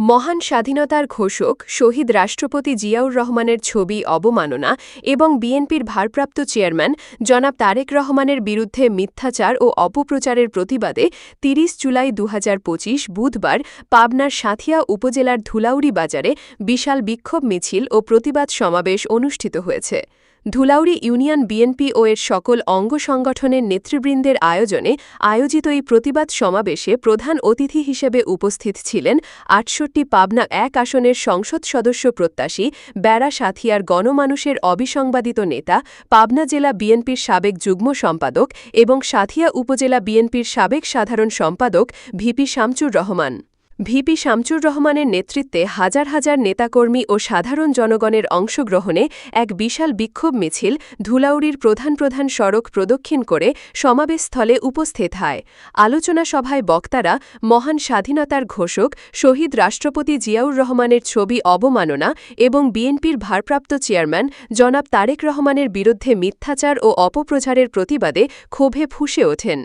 মহান স্বাধীনতার ঘোষক শহীদ রাষ্ট্রপতি জিয়াউর রহমানের ছবি অবমাননা এবং বিএনপির ভারপ্রাপ্ত চেয়ারম্যান জনাব তারেক রহমানের বিরুদ্ধে মিথ্যাচার ও অপপ্রচারের প্রতিবাদে ৩০ জুলাই দু হাজার পঁচিশ বুধবার পাবনার সাঁথিয়া উপজেলার ধুলাউড়ি বাজারে বিশাল বিক্ষোভ মিছিল ও প্রতিবাদ সমাবেশ অনুষ্ঠিত হয়েছে। ধুলাউড়ি ইউনিয়ন বিএনপি ও এর সকল অঙ্গ সংগঠনের নেতৃবৃন্দের আয়োজনে আয়োজিত এই প্রতিবাদ সমাবেশে প্রধান অতিথি হিসেবে উপস্থিত ছিলেন আটষট্টি পাবনা এক আসনের সংসদ সদস্য প্রত্যাশী ব্যারা সাথিয়ার গণমানুষের অবিসংবাদিত নেতা, পাবনা জেলা বিএনপির সাবেক যুগ্ম সম্পাদক এবং সাথিয়া উপজেলা বিএনপির সাবেক সাধারণ সম্পাদক ভিপি শামচুর রহমান। ভিপি শামচুর রহমানের নেতৃত্বে হাজার হাজার নেতাকর্মী ও সাধারণ জনগণের অংশগ্রহণে এক বিশাল বিক্ষোভ মিছিল ধুলাউড়ির প্রধান প্রধান সড়ক প্রদক্ষিণ করে সমাবেশস্থলে উপস্থিত হয়। আলোচনা সভায় বক্তারা মহান স্বাধীনতার ঘোষক শহীদ রাষ্ট্রপতি জিয়াউর রহমানের ছবি অবমাননা এবং বিএনপির ভারপ্রাপ্ত চেয়ারম্যান জনাব তারেক রহমানের বিরুদ্ধে মিথ্যাচার ও অপপ্রচারের প্রতিবাদে ক্ষোভে ফুঁসে ওঠেন।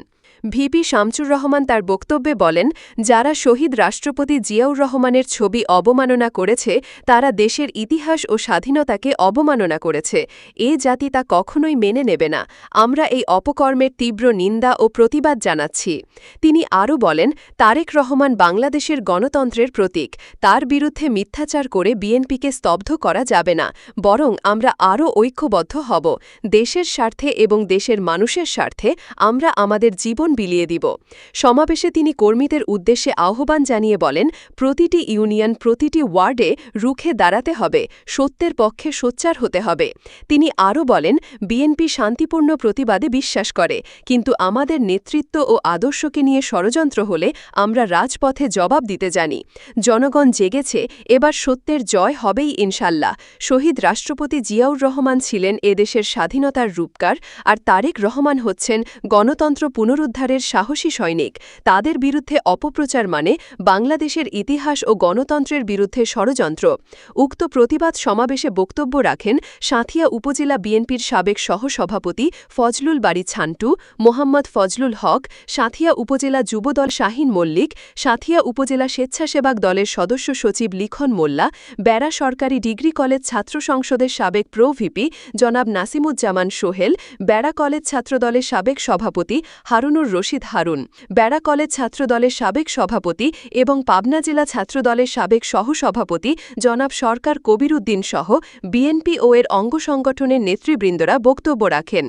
ভিপি শামচুর রহমান তার বক্তব্যে বলেন, যারা শহীদ রাষ্ট্রপতি জিয়াউর রহমানের ছবি অবমাননা করেছে, তারা দেশের ইতিহাস ও স্বাধীনতাকে অবমাননা করেছে। এ জাতি তা কখনোই মেনে নেবে না। আমরা এই অপকর্মের তীব্র নিন্দা ও প্রতিবাদ জানাচ্ছি। তিনি আরও বলেন, তারেক রহমান বাংলাদেশের গণতন্ত্রের প্রতীক। তার বিরুদ্ধে মিথ্যাচার করে বিএনপিকে স্তব্ধ করা যাবে না। বরং আমরা আরও ঐক্যবদ্ধ হব। দেশের স্বার্থে এবং দেশের মানুষের স্বার্থে আমরা আমাদের জীবন বিলিয়ে দিব। সমাবেশে তিনি কর্মীদের উদ্দেশ্যে আহ্বান জানিয়ে বলেন, প্রতিটি ইউনিয়ন, প্রতিটি ওয়ার্ডে রুখে দাঁড়াতে হবে, সত্যের পক্ষে সোচ্চার হতে হবে। তিনি আরও বলেন, বিএনপি শান্তিপূর্ণ প্রতিবাদে বিশ্বাস করে, কিন্তু আমাদের নেতৃত্ব ও আদর্শকে নিয়ে ষড়যন্ত্র হলে আমরা রাজপথে জবাব দিতে জানি। জনগণ জেগেছে, এবার সত্যের জয় হবেই ইনশাল্লাহ। শহীদ রাষ্ট্রপতি জিয়াউর রহমান ছিলেন এদেশের স্বাধীনতার রূপকার, আর তারেক রহমান হচ্ছেন গণতন্ত্র পুনরুদ্ধারের সাহসী সৈনিক। তাদের বিরুদ্ধে অপপ্রচার মানে বাংলাদেশের ইতিহাস ও গণতন্ত্রের বিরুদ্ধে ষড়যন্ত্র। উক্ত প্রতিবাদ সমাবেশে বক্তব্য রাখেন সাঁথিয়া উপজেলা বিএনপির সাবেক সহসভাপতি ফজলুল বাড়ি ছান্টু, মোহাম্মদ ফজলুল হক, সাঁথিয়া উপজেলা যুবদল শাহিন মল্লিক, সাঁথিয়া উপজেলা স্বেচ্ছাসেবক দলের সদস্য সচিব লিখন মোল্লা, বেড়া সরকারি ডিগ্রি কলেজ ছাত্র সংসদের সাবেক প্রো ভিপি জনাব নাসিমুজ্জামান সোহেল, বেড়া কলেজ ছাত্রদলের সাবেক সভাপতি হারুনুর রশিদ হারুন বেড়া কলেজ ছাত্রদলের সাবেক সভাপতি এবং পাবনা জেলা ছাত্রদলের সাবেক সহসভাপতি জনাব সরকার কবির উদ্দিন সহ বিএনপি ও এর অঙ্গ সংগঠনের নেতৃবৃন্দরা বক্তব্য রাখেন।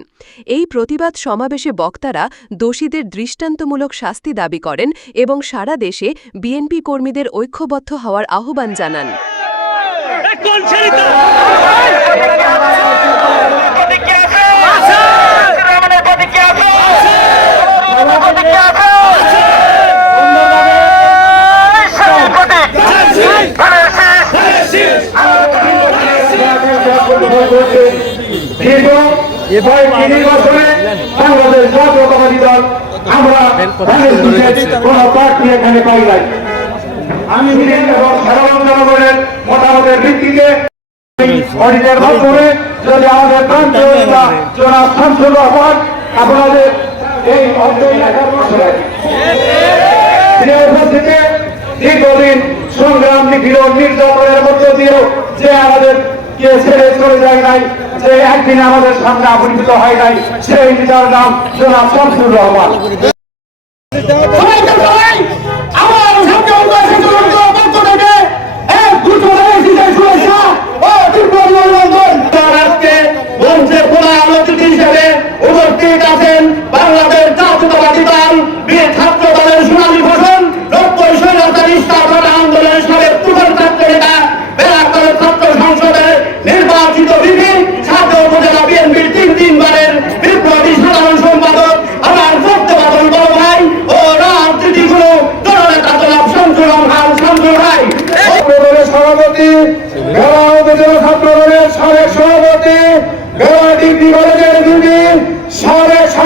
এই প্রতিবাদ সমাবেশে বক্তারা দোষীদের দৃষ্টান্তমূলক শাস্তি দাবি করেন এবং সারা দেশে বিএনপি কর্মীদের ঐক্যবদ্ধ হওয়ার আহ্বান জানান। দীর্ঘ প্রায় তিন বছরে বাংলাদেশ এখানে পাই নাই আমি এবং সাধারণ জনগণের মতামতের ভিত্তিতে অডিটের মাধ্যমে যদি আমাদের প্রান্তীয় নেতা জনাব শামসুর রহমান আপনাদের এই অর্থ এলাকার বছরে দীর্ঘদিন সংগ্রাম, নিপীড়ন, নির্যাতনের মধ্য দিয়েও যে আমাদের কে ছেড়ে চলে যায় নাই, যে একদিন আমাদের সামনে আবির্ভূত হয় নাই, সেই নেতার নাম জনাব শামসুর রহমান।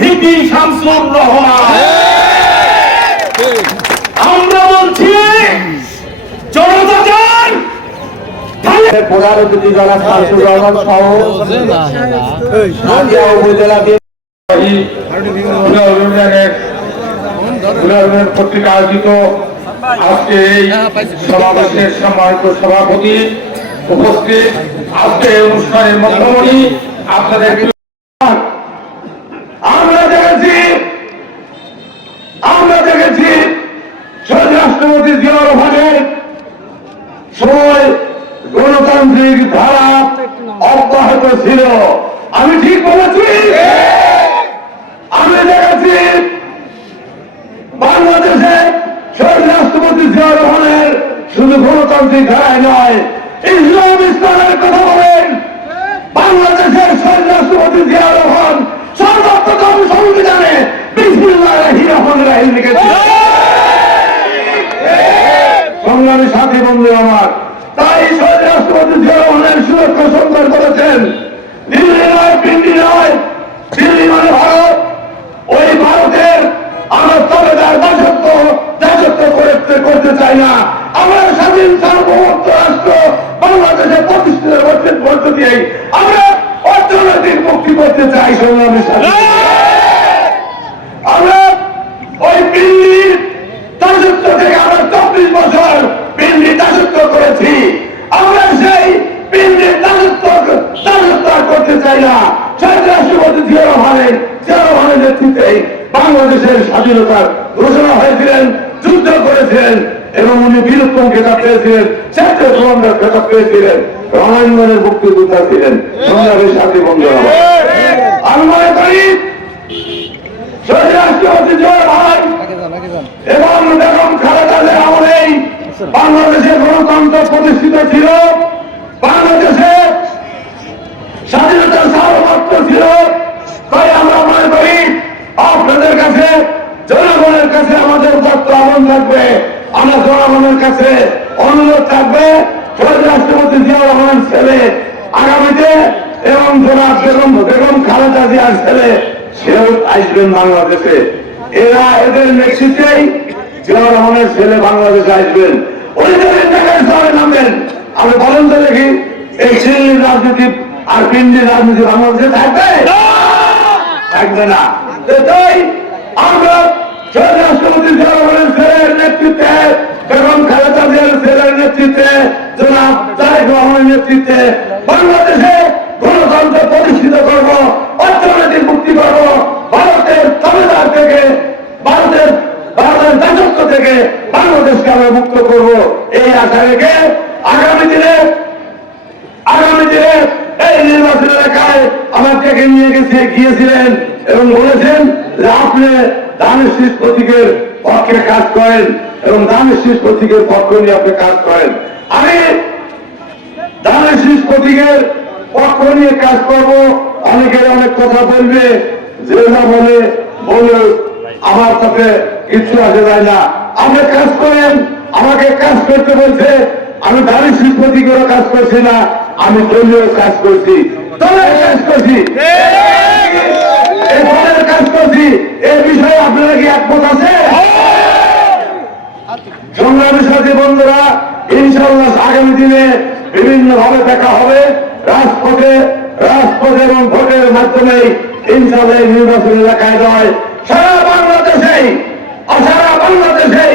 ভিপি শামসুর রহমান। আমরা বলছি, জনতা যারা শামসুর রহমান সহ উপজেলা আয়োজিত আজকে এই সমাবেশের সম্মানিত সভাপতি উপস্থিত। আজকে অনুষ্ঠানের মধ্যমণি আপনাদের আমরা দেখেছি আমরা দেখেছি শহীদ রাষ্ট্রপতি জিয়া রহমানের সময় গণতান্ত্রিক ধারা অব্যাহত ছিল। আমি ঠিক বলেছি? আমি দেখেছি বাংলাদেশে শহীদ রাষ্ট্রপতি জিয়া রহমানের শুধু গণতান্ত্রিক ধারায় নয়, ইসলাম ইসলামের কথা বলেন। বাংলাদেশের শহীদ রাষ্ট্রপতি জিয়া রহমান সর্বোত্তম সংবিধানে বিসমিল্লাহ রহমান রাহিম লিখেছে সংগ্রামী সাথী বন্ধু আমার। তাই শহীদ রাষ্ট্রপতি জিয়া রহমানের সুরক্ষা সুন্দর করেছেন। দিল্লি নয়, পিন্ডি নয়, দিল্লি মানে ভারত। ওই ভারতের আমরা তবে তার দাসত্ব দাসত্ব করতে করতে চাই না। আমরা স্বাধীন সার্বভৌমত্ব রাষ্ট্র বাংলাদেশে প্রতিষ্ঠিত করতে করতে দিয়েই আমরা অর্থনৈতিক মুক্তি করতে চাই সংগ্রামী আমরা ওই পিন্ডির দাসত্ব থেকে আমরা চব্বিশ বছর করেছি। আমরা সেই পিন্ডির করতে চাই না। শহীদ রাষ্ট্রপতি জিয়া রহমানের জিয়া রহমানের নেতৃত্বে বাংলাদেশের স্বাধীনতার ঘোষণা হয়েছিলেন যুদ্ধ করেছিলেন এবং উনি বীরত্তম খেতাব পেয়েছিলেন খেতাব পেয়েছিলেন রমায়ণের মুক্তিযোদ্ধা ছিলেন সংগ্রামের সাথে বন্ধুরা। আমি মনে করি রাষ্ট্রপতি জিয়া বাংলাদেশে গণতন্ত্র প্রতিষ্ঠিত ছিল, বাংলাদেশে স্বাধীনতার সার্বভৌমত্ব ছিল। তাই আমরা মনে করি, আপনাদের কাছে, জনগণের কাছে আমাদের উদাত্ত আহ্বান থাকবে। আমরা জনগণের কাছে অনুরোধ থাকবে রাষ্ট্রপতি জিয়া রহমান ছেলে, আগামীতে এবং জনাব বেগম বেগম খালেদা জিয়ার ছেলে, সেও আসবেন বাংলাদেশে। এরা এদের নেতৃত্বেই জিয়া রহমানের ছেলে বাংলাদেশে আসবেন। জায়গায় শহরে নামবেন আপনি বলেন তো দেখি, এই ছেলের রাজনীতি আর পিন্ডির রাজনীতি বাংলাদেশে থাকবে? থাকবে না। তাই আমরা জিয়া রহমানের ছেলের নেতৃত্বে, বেগম খালেদা জিয়ার ছেলের নেতৃত্বে, জনাব থেকে, ভারতের ভারতের থেকে বাংলাদেশকে আমরা মুক্ত গিয়েছিলেন এবং বলেছেন যে আপনি দানের প্রতীকের পক্ষে কাজ করেন এবং দানের প্রতীকের পক্ষ নিয়ে আপনি কাজ করেন। আমি দানের প্রতীকের পক্ষ নিয়ে কাজ করব। অনেকের অনেক কথা বলবে, যে না বলে বলে আমার সাথে কিছু আসে যায় না। আপনি কাজ করেন আমাকে কাজ করতে বলছে, আমি দাঁড়িয়ে শীষ প্রতীকেরও কাজ করছি না, আমি দলীয় কাজ করছি। দলের কাজ করছি। কাজ করছি। এই বিষয়ে আপনারা কি একমত আছে সংগ্রামী সাথী বন্ধুরা ইনশাল্লাহ আগামী দিনে বিভিন্ন ভাবে দেখা হবে। রাজপথে রাজপথে এবং ভোটের মাধ্যমে ইনশাল্লাহ নির্বাচন এলাকায় নয়, সারা বাংলাদেশেই সারা বাংলাদেশেই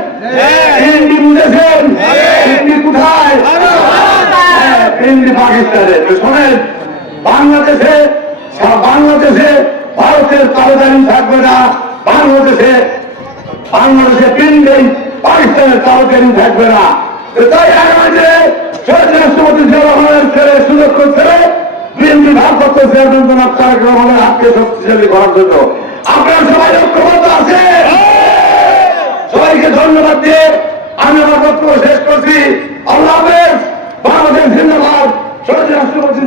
হিন্দি বুঝেছেন? হিন্দি কোথায়? হিন্দি পাকিস্তানে। শোনেন, বাংলাদেশে বাংলাদেশে ভারতের তালেদারি থাকবে না। বাংলাদেশে বাংলাদেশে পিন্ডেই পাকিস্তানের তালেদারি থাকবে না। তাই আগামীতে রাষ্ট্রপতি জিয়া রহমানের ছেলে সুযোগ ছেলে, বিএনপি ভারপ্রাপ্ত চেয়ারম্যান তারেক রহমানের হাতকে শক্তিশালী করার জন্য। আপনারা সবাই ঐক্যবদ্ধ আছে সবাইকে ধন্যবাদ দিয়ে আমি আমার বক্তব্য শেষ করছি। আল্লাহ হাফেজ। বাংলাদেশ ধন্যবাদ সবাই রাষ্ট্রপতি